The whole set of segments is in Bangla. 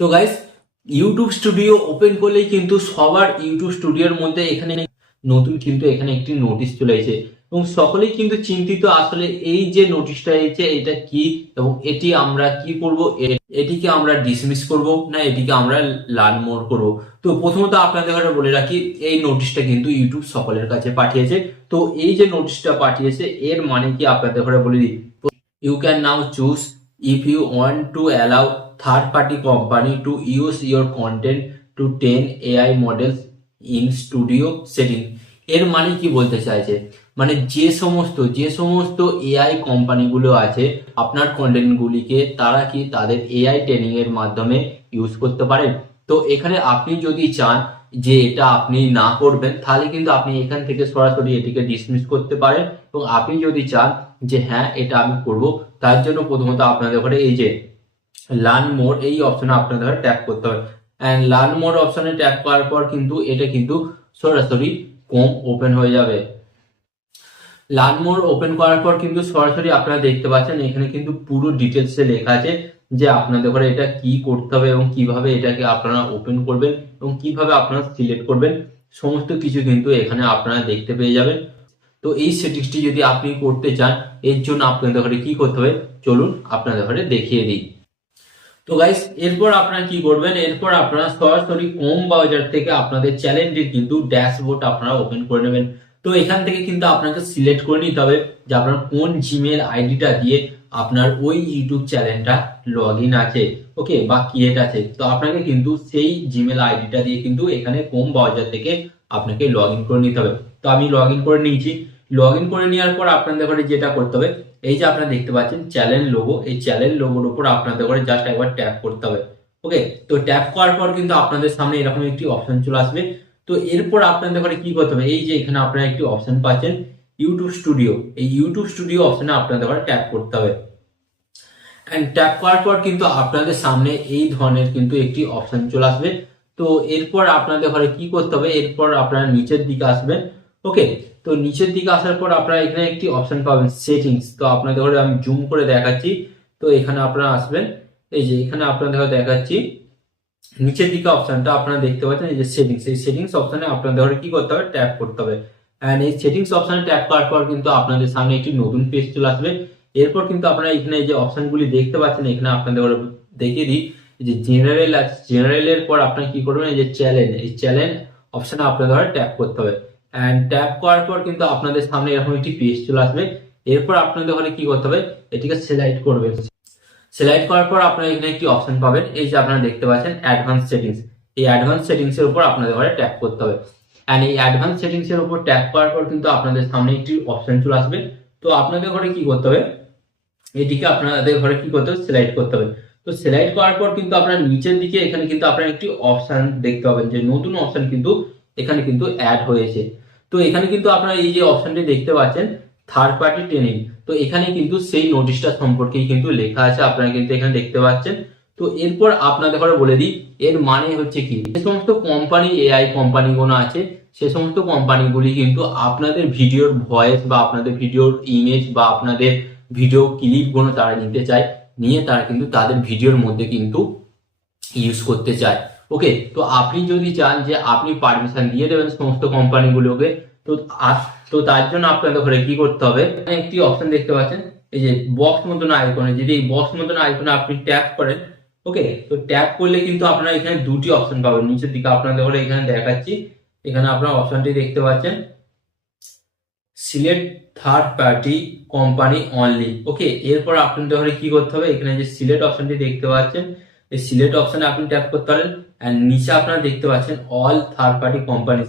তো গাইস, ইউটিউব স্টুডিও ওপেন করলেই কিন্তু সবার ইউটিউব স্টুডিওর মধ্যে এখানে নতুন কিন্তু এখানে একটি নোটিশ চলে এসেছে এবং সকলেই কিন্তু চিন্তিত আসলে এই যে নোটিশটা এসেছে এটা কি এবং এটি আমরা কি করব, এটিকে আমরা ডিসমিস করব না এটিকে আমরা লার্ন মোর করব। তো প্রথমত আপনাদের ঘরে বলে রাখি, এই নোটিশটা কিন্তু ইউটিউব সকলের কাছে পাঠিয়েছে। তো এই যে নোটিশটা পাঠিয়েছে এর মানে কি আপনাদের ঘরে বলে দিই। You can now choose if you want to allow third party company to use your content to train AI models in studio setting। এর মানে কি বলতে চাইছে, মানে যে সমস্ত এআই কোম্পানিগুলো আছে আপনার কন্টেন্ট গুলিকে তারা কি তাদের এআই ট্রেনিং এর মাধ্যমে ইউজ করতে পারেন। তো এখানে আপনি যদি চান যে এটা আপনি না করবেন তাহলে কিন্তু আপনি এখান থেকে সরাসরি এটিকে ডিসমিস করতে পারেন এবং আপনি যদি চান যে হ্যাঁ এটা আমি করব, তার জন্য প্রথমত আপনাদের ঘরে এই যে লার্ন মোর এই অপশনে আপনাদের ঘরে ট্যাপ করতে হবে। অ্যান্ড লার্ন মোর অপশনে ট্যাপ করার পর কিন্তু এটা কিন্তু সরাসরি কম ওপেন হয়ে যাবে। লার্ন মোর ওপেন করার পর কিন্তু সরাসরি আপনারা দেখতে পাচ্ছেন এখানে কিন্তু পুরো ডিটেলসে লেখা আছে যে আপনাদের ঘরে এটা কি করতে হবে এবং কিভাবে এটাকে আপনারা ওপেন করবেন এবং কিভাবে আপনারা সিলেক্ট করবেন, সমস্ত কিছু কিন্তু এখানে আপনারা দেখতে পেয়ে যাবেন। তো এই সেটিংসটি যদি আপনি করতে চান এর জন্য আপনাদের ঘরে কি করতে হবে চলুন আপনাদের ঘরে দেখিয়ে দিই। তো গাইস, এরপর আপনারা কি করবেন, এরপর আপনারা সরাসরি ক্রোম ব্রাউজার থেকে আপনাদের চ্যানেলটির কিন্তু ড্যাশবোর্ড আপনারা ওপেন করে নেবেন। তো এখান থেকে কিন্তু আপনাকে সিলেক্ট করে নিতে হবে যে আপনার কোন জিমেল আইডিটা দিয়ে আপনার ওই ইউটিউব চ্যানেলটা লগ ইন আছে, ওকে, বা ক্রিয়েট আছে। তো আপনাকে কিন্তু সেই জিমেল আইডিটা দিয়ে কিন্তু এখানে ক্রোম ব্রাউজার থেকে আপনাকে লগ ইন করে নিতে হবে। তো আমি লগ ইন করে নিয়েছি। লগ ইন করে নেওয়ার পর আপনাদের ঘরে যেটা করতে হবে, এই যে আপনারা দেখতে পাচ্ছেন চ্যানেল লোগো, এই চ্যানেল লোগোর উপর আপনাদের ঘরে জাস্ট একবার ট্যাপ করতে হবে। ওকে, তো ট্যাপ করার পর কিন্তু আপনাদের সামনে এরকম একটি অপশন চলে আসবে। তো এরপর আপনাদের ঘরে কি করতে হবে, এই যে এখানে আপনারা একটি অপশন পাচ্ছেন ইউটিউব স্টুডিও, এই ইউটিউব স্টুডিও অপশনে আপনাদের ঘরে ট্যাপ করতে হবে। অ্যান্ড ট্যাপ করার পর কিন্তু আপনাদের সামনে এই ধরনের কিন্তু একটি অপশন চলে আসবে। তো এরপর আপনাদের ঘরে কি করতে হবে, এরপর আপনারা নিচের দিকে আসবেন। ওকে, তো নিচের দিকে আসার পর আপনারা এখানে একটি অপশন পাবেন সেটিংস। তো আপনাদের ঘরে আমি জুম করে দেখাচ্ছি। তো এখানে আপনারা আসবেন, এই যে এখানে আপনাদের ঘরে দেখাচ্ছি নিচের দিকে অপশনটা আপনারা দেখতে পাচ্ছেন এই যে সেটিংস, এই সেটিংস অপশনে আপনাদের ঘরে কি করতে হবে ট্যাপ করতে হবে। অ্যান্ড এই সেটিংস অপশনে ট্যাপ করার পর কিন্তু আপনাদের সামনে একটি নতুন পেজ চলে আসবে। এরপর কিন্তু আপনারা এখানে যে অপশনগুলি দেখতে পাচ্ছেন এখানে আপনাদের ঘরে দেখিয়ে দিই যে জেনারেল আছে, জেনারেলের পর আপনারা কি করবেন এই যে চ্যানেল, এই চ্যানেল অপশনে আপনাদের ঘরে ট্যাপ করতে হবে। অ্যান্ড ট্যাপ করার পর কিন্তু আপনাদের সামনে এরকম একটি পেজ চলে আসবে। এরপর আপনাদের ঘরে কি করতে হবে, এটিকে সিলেক্ট করবেন। সিলেক্ট করার পর আপনারা এখানে একটি অপশন পাবেন, এই যে আপনারা দেখতে পাচ্ছেন অ্যাডভান্স সেটিংস, এই অ্যাডভান্স সেটিংস এর উপর আপনাদের ঘরে ট্যাপ করতে হবে। এন্ড এই অ্যাডভান্স সেটিংস এর উপর ট্যাপ করার পর কিন্তু আপনাদের সামনে একটি অপশন চলে আসবে। তো আপনাদের ঘরে কি করতে হবে, এটিকে আপনাদের ঘরে কি করতে হবে সিলেক্ট করতে হবে। তো সিলেক্ট করার পর কিন্তু আপনারা নিচের দিকে এখানে কিন্তু আপনারা একটি অপশন দেখতে পাবেন যে নতুন অপশন কিন্তু এখানে কিন্তু অ্যাড হয়েছে। তো এখানে কিন্তু আপনারা এই যে অপশনটি দেখতে পাচ্ছেন থার্ড পার্টি ট্রেনিং, তো এখানে কিন্তু সেই নোটিশটা সম্পর্কেই কিন্তু লেখা আছে, আপনারা কিন্তু এখানে দেখতে পাচ্ছেন। তো এরপর আপনাদের ঘরে বলে দিই এর মানে হচ্ছে কি, যে সমস্ত কোম্পানি এআই কোম্পানিগুলো আছে সে সমস্ত কোম্পানিগুলি কিন্তু আপনাদের ভিডিওর ভয়েস বা আপনাদের ভিডিওর ইমেজ বা আপনাদের ভিডিও ক্লিপগুলো তারা নিতে চায়, নিয়ে তারা কিন্তু তাদের ভিডিওর মধ্যে কিন্তু ইউজ করতে চায়। ওকে, তো আপনি যদি চান যে আপনি পারমিশন দিয়ে দেবেন সমস্ত কোম্পানিগুলোকে, তো তো তার জন্য আপনাদের ঘরে কি করতে হবে, একটি অপশন দেখতে পাচ্ছেন এই যে বক্স মতন আইকনে, যদি এই বক্স মতন আইকনে আপনি ট্যাপ করেন, ওকে, তো ট্যাপ করলে কিন্তু আপনারা এখানে দুটি অপশন পাবেন নিচের দিকে আপনাদের ঘরে এখানে দেখাচ্ছি। এখানে আপনারা অপশনটি দেখতে পাচ্ছেন select third party company only. Okay, এরপর আপনাদের ঘরে কি করতে হবে, এখানে যে সিলেক্ট অপশনটি দেখতে পাচ্ছেন এই সিলেক্ট অপশনে আপনি ট্যাপ করতে পারেন। এন্ড নিচে আপনারা দেখতে পাচ্ছেন অল থার্ড পার্টি কোম্পানি,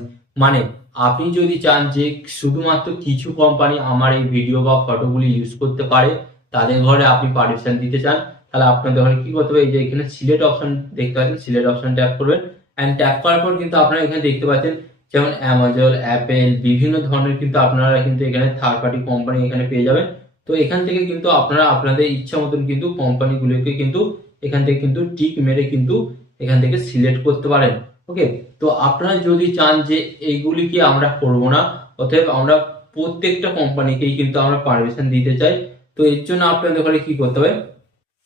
মানে আপনি যদি চান যে শুধুমাত্র কিছু কোম্পানি আমার এই ভিডিও বা ফটোগুলি ইউজ করতে পারে তাদের ঘরে আপনি পারমিশন দিতে চান, তাহলে আপনাদের ঘরে কি করতে হবে, এই যে এখানে সিলেক্ট অপশন দেখতে পাচ্ছেন সিলেক্ট অপশন ট্যাপ করবেন। এন্ড ট্যাপ করার পর কিন্তু আপনারা এখানে দেখতে পাচ্ছেন যেমন অ্যামাজন, অ্যাপেল, বিভিন্ন ধরনের কিন্তু আপনারা কিন্তু এখানে থার্ড পার্টি কোম্পানি এখানে পেয়ে যাবেন। তো এখান থেকে কিন্তু আপনারা আপনাদের ইচ্ছা মতন কিন্তু কোম্পানিগুলোকে কিন্তু এখান থেকে কিন্তু টিক মেরে কিন্তু এখান থেকে সিলেক্ট করতে পারেন। ওকে, তো আপনারা যদি চান যে এইগুলিকে আমরা করব না, অতএব আমরা প্রত্যেকটা কোম্পানিকেই কিন্তু আমরা পারমিশন দিতে চাই, তো এর জন্য আপনাদের ঘরে কি করতে হবে,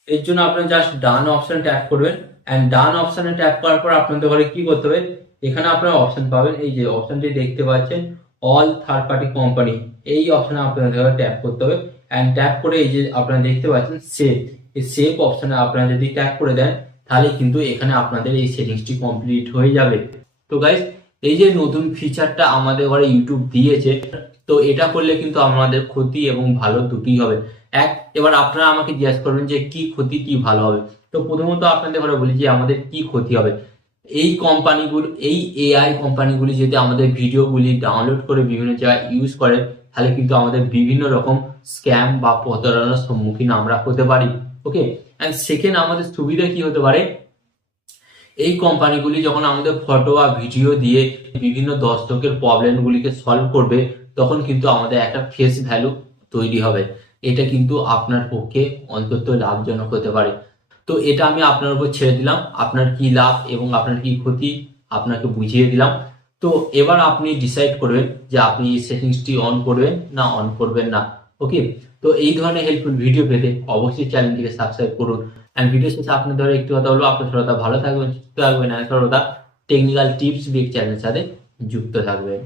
এর জন্য আপনারা জাস্ট ডান অপশন ট্যাপ করবেন। অ্যান্ড ডান অপশনে ট্যাপ করার পর আপনাদের ঘরে কি করতে হবে, এখানে আপনারা অপশন পাবেন, এই যে অপশনটি দেখতে পাচ্ছেন অল থার্ড পার্টি কোম্পানি, এই অপশনে আপনাদের ঘরে ট্যাপ করতে হবে। অ্যান্ড ট্যাপ করে এই যে আপনারা দেখতে পাচ্ছেন সেভ, এই সেভ অপশনে আপনারা যদি ট্যাপ করে দেন তাহলে কিন্তু এখানে আপনাদের এই সেটিংসটি কমপ্লিট হয়ে যাবে। তো গাইস, এই যে নতুন ফিচারটা আমাদের ঘরে ইউটিউব দিয়েছে, তো এটা করলে কিন্তু আমাদের ক্ষতি এবং ভালো দুটোই হবে। এবার আপনারা আমাকে জিজ্ঞাসা করবেন যে কি ক্ষতি কি ভালো হবে। তো প্রথমত আপনাদের ঘরে বলি যে আমাদের কি ক্ষতি হবে। এই কোম্পানিগুলো, এই এআই কোম্পানিগুলি যদি আমাদের ভিডিওগুলি ডাউনলোড করে বিভিন্ন জায়গায় ইউজ করে, তাহলে কিন্তু আমাদের বিভিন্ন রকম স্ক্যাম বা প্রতারণার সম্মুখীন আমরা হতে পারি। ওকে, অ্যান্ড সেকেন্ড আমাদের সুবিধা কি হতে পারে, এই কোম্পানিগুলি যখন আমাদের ফটো বা ভিডিও দিয়ে বিভিন্ন দর্শকের প্রবলেমগুলিকে সলভ করবে, তখন কিন্তু আমাদের একটা ফেস ভ্যালু তৈরি হবে। এটা কিন্তু আপনার পক্ষে অন্তত লাভজনক হতে পারে। তো এটা আমি আপনার উপর ছেড়ে দিলাম, আপনার কি লাভ এবং আপনার কি ক্ষতি আপনাকে বুঝিয়ে দিলাম। তো এবার আপনি ডিসাইড করবেন যে আপনি এই সেটিংসটি অন করবেন না অন করবেন না। ওকে, তো এই ধরনের হেল্পফুল ভিডিও পেতে অবশ্যই চ্যানেলটিকে সাবস্ক্রাইব করুন। অ্যান্ড ভিডিও শেষে আপনার ধরে একটি কথা বলবো, আপনার সর্বদা ভালো থাকবেন, সুস্থ থাকবেন, আর সর্বদা টেকনিক্যাল টিপস বিগ চ্যানেলের সাথে যুক্ত থাকবেন।